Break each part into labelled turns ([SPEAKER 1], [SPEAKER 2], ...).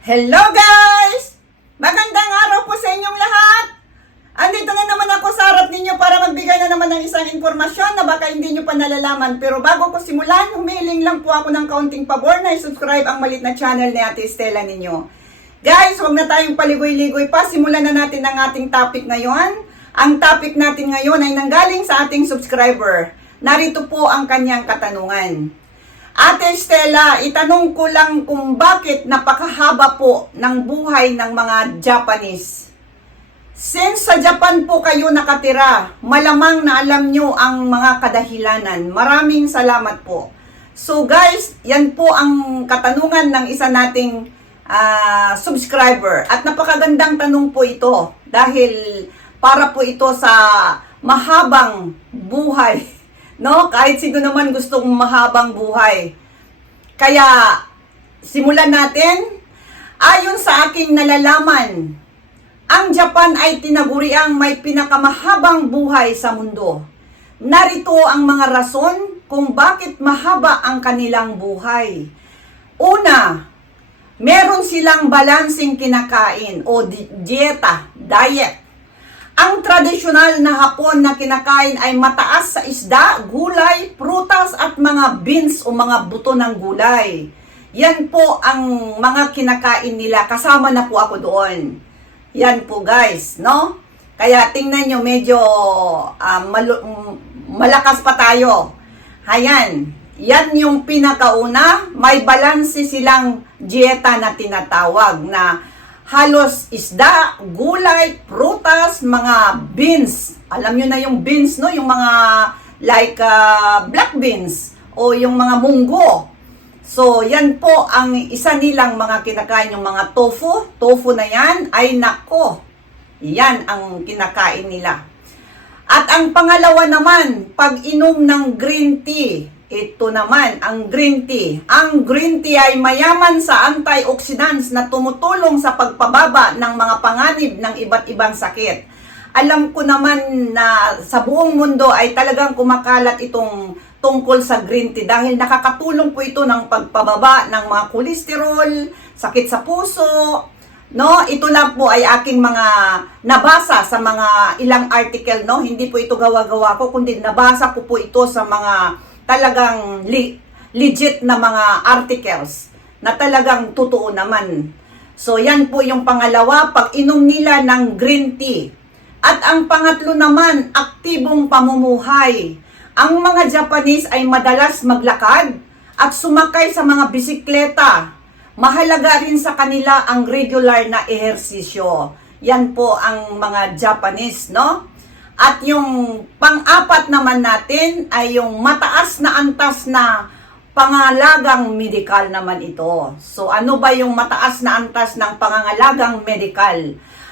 [SPEAKER 1] Hello guys! Magandang araw po sa inyong lahat! Andito na naman ako sa harap ninyo para magbigay na naman ng isang informasyon na baka hindi nyo pa nalalaman. Pero bago ko simulan, humiling lang po ako ng kaunting pabor na i-subscribe ang malit na channel ni Ate Stella ninyo. Guys, huwag na tayong paligoy-ligoy pa. Simulan na natin ang ating topic ngayon. Ang topic natin ngayon ay nanggaling sa ating subscriber. Narito po ang kanyang katanungan. Ate Stella, itanong ko lang kung bakit napakahaba po ng buhay ng mga Japanese. Since sa Japan po kayo nakatira, malamang na alam nyo ang mga kadahilanan. Maraming salamat po. So guys, yan po ang katanungan ng isa nating ah, subscriber. At napakagandang tanong po ito dahil para po ito sa mahabang buhay. No? Kahit sino naman gustong mahabang buhay. Kaya, simulan natin. Ayon sa aking nalalaman, ang Japan ay tinaguriang may pinakamahabang buhay sa mundo. Narito ang mga rason kung bakit mahaba ang kanilang buhay. Una, meron silang balansing kinakain o di- dieta, diet. Ang tradisyonal na hapon na kinakain ay mataas sa isda, gulay, prutas at mga beans o mga buto ng gulay. Yan po ang mga kinakain nila. Kasama na po ako doon. Yan po guys, no? Kaya tingnan nyo, medyo ah, malu- mm, malakas pa tayo. Hayan, yan yung pinakauna. May balanse silang dieta na tinatawag na halos isda, gulay, prutas, mga beans. Alam nyo na yung beans, no? Yung mga like ah, black beans o yung mga munggo. So, yan po ang isa nilang mga kinakain, yung mga tofu. Tofu na yan ay nako. Yan ang kinakain nila. At ang pangalawa naman, pag-inom ng green tea. Ito naman, ang green tea. Ang green tea ay mayaman sa antioxidants na tumutulong sa pagpababa ng mga panganib ng iba't ibang sakit. Alam ko naman na sa buong mundo ay talagang kumakalat itong tungkol sa green tea dahil nakakatulong po ito ng pagpababa ng mga kolesterol, sakit sa puso, No, ito lang po ay aking mga nabasa sa mga ilang article, no? Hindi po ito gawa-gawa ko, kundi nabasa ko po ito sa mga talagang li- legit na mga articles na talagang totoo naman. So, yan po yung pangalawa, pag-inom nila ng green tea. At ang pangatlo naman, aktibong pamumuhay. Ang mga Japanese ay madalas maglakad at sumakay sa mga bisikleta. Mahalaga rin sa kanila ang regular na ehersisyo. Yan po ang mga Japanese, no? At yung pang-apat naman natin ay yung mataas na antas na pangalagang medikal naman ito. So ano ba yung mataas na antas ng pangangalagang medikal?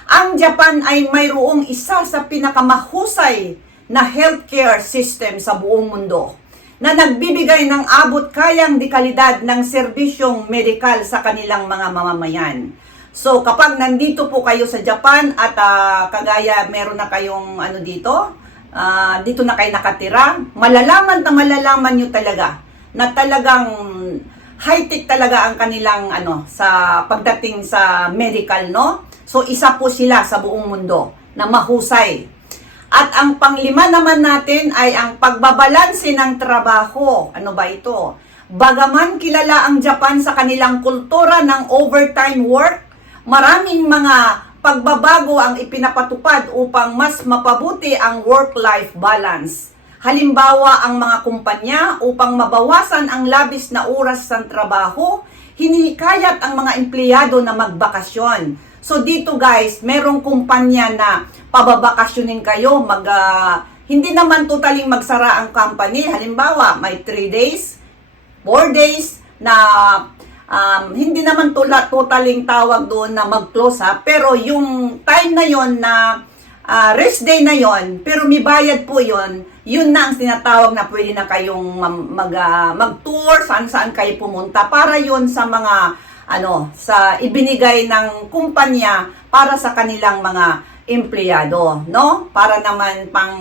[SPEAKER 1] Ang Japan ay mayroong isa sa pinakamahusay na healthcare system sa buong mundo na nagbibigay ng abot kayang dekalidad ng serbisyong medikal sa kanilang mga mamamayan. So kapag nandito po kayo sa Japan at ah, kagaya meron na kayong ano dito, ah, dito na kayo nakatira, malalaman na malalaman nyo talaga na talagang high-tech talaga ang kanilang ano sa pagdating sa medical no. So isa po sila sa buong mundo na mahusay. At ang panglima naman natin ay ang pagbabalanse ng trabaho. Ano ba ito? Bagaman kilala ang Japan sa kanilang kultura ng overtime work, maraming mga pagbabago ang ipinapatupad upang mas mapabuti ang work-life balance. Halimbawa, ang mga kumpanya upang mabawasan ang labis na oras sa trabaho, hinikayat ang mga empleyado na magbakasyon. So dito guys, merong kumpanya na pababakasyonin kayo, mag ah, hindi naman totaling magsara ang company. Halimbawa, may 3 days, 4 days na um, hindi naman tula, totaling tawag doon na mag-close ha, pero yung time na yon na ah, rest day na yon, pero may bayad po yon, yun na ang tinatawag na pwede na kayong mag, ah, mag-tour, saan-saan kayo pumunta, para yon sa mga ano, sa ibinigay ng kumpanya para sa kanilang mga empleyado, no? Para naman pang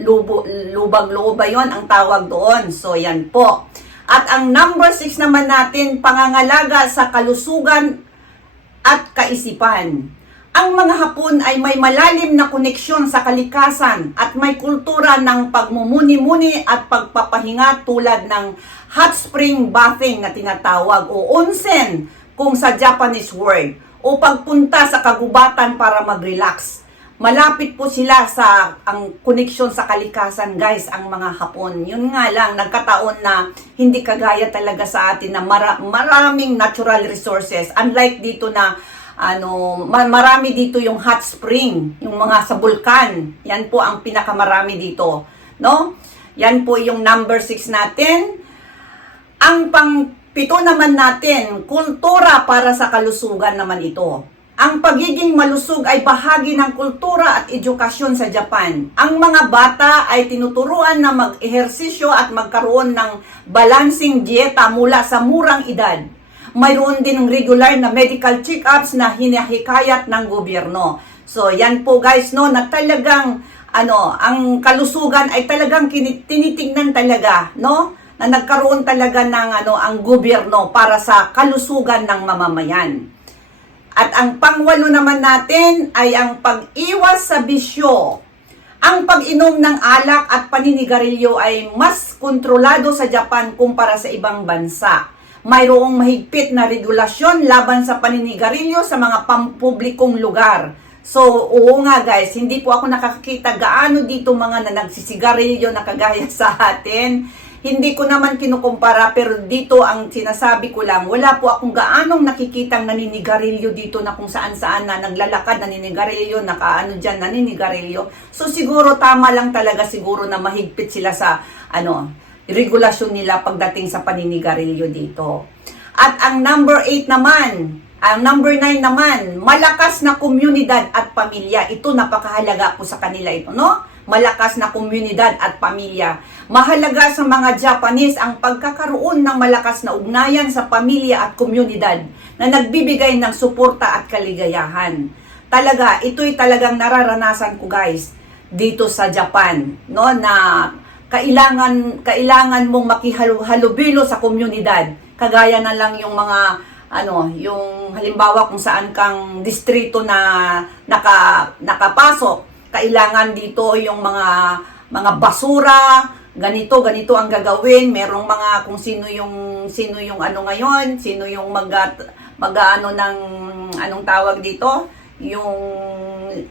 [SPEAKER 1] lubo, lubag-luba yon ang tawag doon. So, yan po. At ang number 6 naman natin, pangangalaga sa kalusugan at kaisipan. Ang mga Hapon ay may malalim na koneksyon sa kalikasan at may kultura ng pagmumuni-muni at pagpapahinga tulad ng hot spring bathing na tinatawag o onsen kung sa Japanese word o pagpunta sa kagubatan para mag-relax. Malapit po sila sa ang koneksyon sa kalikasan, guys, ang mga Hapon. Yun nga lang, nagkataon na hindi kagaya talaga sa atin na mara- maraming natural resources. Unlike dito na ano, ma- marami dito yung hot spring, yung mga sa bulkan. Yan po ang pinakamarami dito, no? Yan po yung number 6 natin. Ang pang pito naman natin, kultura para sa kalusugan naman ito. Ang pagiging malusog ay bahagi ng kultura at edukasyon sa Japan. Ang mga bata ay tinuturuan na mag-ehersisyo at magkaroon ng balancing dieta mula sa murang edad. Mayroon din ng regular na medical check-ups na hinahikayat ng gobyerno. So, yan po guys, no, na talagang, ano, ang kalusugan ay talagang tinitingnan talaga, no? Na nagkaroon talaga ng, ano, ang gobyerno para sa kalusugan ng mamamayan. At ang pangwalo naman natin ay ang pag-iwas sa bisyo. Ang pag-inom ng alak at paninigarilyo ay mas kontrolado sa Japan kumpara sa ibang bansa. Mayroong mahigpit na regulasyon laban sa paninigarilyo sa mga pampublikong lugar. So, oo nga guys, hindi po ako nakakita gaano dito mga na nagsisigarilyo na kagaya sa atin. Hindi ko naman kinukumpara pero dito ang sinasabi ko lang, wala po akong gaanong nakikitang naninigarilyo dito na kung saan saan na naglalakad naninigarilyo, nakaano dyan naninigarilyo. So siguro tama lang talaga siguro na mahigpit sila sa ano, regulasyon nila pagdating sa paninigarilyo dito. At ang number 8 naman, ang number 9 naman, malakas na komunidad at pamilya. Ito napakahalaga po sa kanila ito, no? Malakas na komunidad at pamilya. Mahalaga sa mga Japanese ang pagkakaroon ng malakas na ugnayan sa pamilya at komunidad na nagbibigay ng suporta at kaligayahan. Talaga, ito'y talagang nararanasan ko guys dito sa Japan, no? Na kailangan kailangan mong makihalubilo sa komunidad. Kagaya na lang yung mga ano, yung halimbawa kung saan kang distrito na naka nakapasok, kailangan dito yung mga mga basura, ganito ganito ang gagawin, merong mga kung sino yung sino yung ano ngayon, sino yung mag mag ano ng anong tawag dito, yung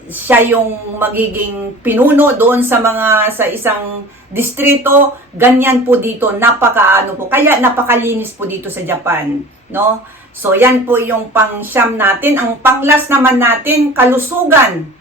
[SPEAKER 1] siya yung magiging pinuno doon sa mga sa isang distrito, ganyan po dito, napakaano po. Kaya napakalinis po dito sa Japan, no? So yan po yung pang-siyam natin. Ang panglas naman natin, kalusugan.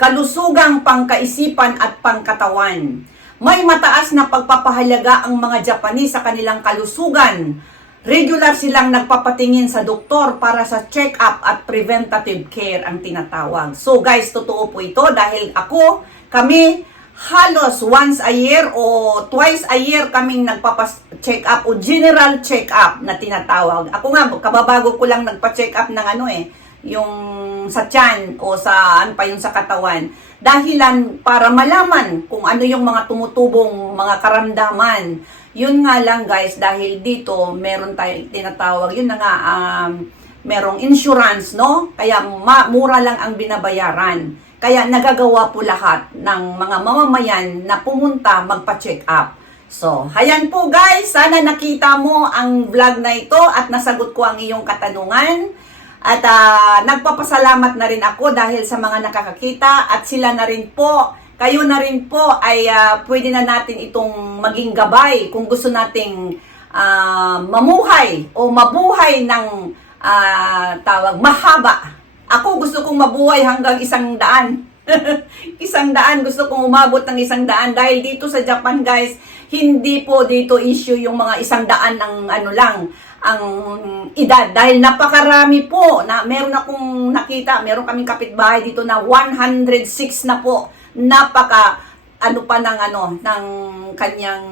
[SPEAKER 1] Kalusugang pangkaisipan at pangkatawan. May mataas na pagpapahalaga ang mga Japanese sa kanilang kalusugan. Regular silang nagpapatingin sa doktor para sa check-up at preventative care ang tinatawag. So guys, totoo po ito dahil ako, kami, halos once a year o twice a year kaming nagpapa-check up o general check up na tinatawag. Ako nga, kababago ko lang nagpa-check up ng ano eh, yung sa tiyan o sa ano pa yung sa katawan. Dahilan para malaman kung ano yung mga tumutubong mga karamdaman. Yun nga lang guys, dahil dito meron tayo tinatawag, yun na nga, um, merong insurance, no? Kaya ma- mura lang ang binabayaran. Kaya nagagawa po lahat ng mga mamamayan na pumunta magpa-check up. So, hayan po guys, sana nakita mo ang vlog na ito at nasagot ko ang iyong katanungan. At ah, nagpapasalamat na rin ako dahil sa mga nakakakita at sila na rin po, kayo na rin po ay ah, pwede na natin itong maging gabay kung gusto nating ah, mamuhay o mabuhay ng ah, tawag mahaba. Ako gusto kong mabuhay hanggang isang daan. isang daan, gusto kong umabot ng isang daan dahil dito sa Japan guys, hindi po dito issue yung mga isang daan ng ano lang, ang edad dahil napakarami po na meron akong nakita, meron kaming kapitbahay dito na 106 na po. Napaka ano pa ng ano ng kanyang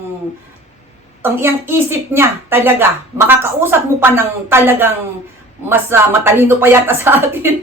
[SPEAKER 1] ang iyang isip niya talaga makakausap mo pa ng talagang mas ah, matalino pa yata sa atin.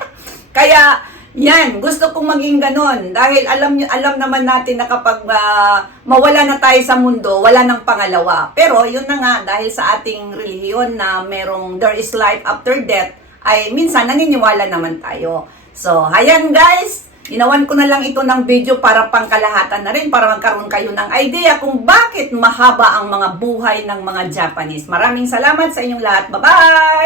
[SPEAKER 1] Kaya yan, gusto kong maging ganon dahil alam alam naman natin na kapag ah, mawala na tayo sa mundo, wala nang pangalawa. Pero yun na nga dahil sa ating relihiyon na merong there is life after death ay minsan naniniwala naman tayo. So, ayan guys, Ginawan ko na lang ito ng video para pangkalahatan na rin para magkaroon kayo ng idea kung bakit mahaba ang mga buhay ng mga Japanese. Maraming salamat sa inyong lahat. Bye-bye!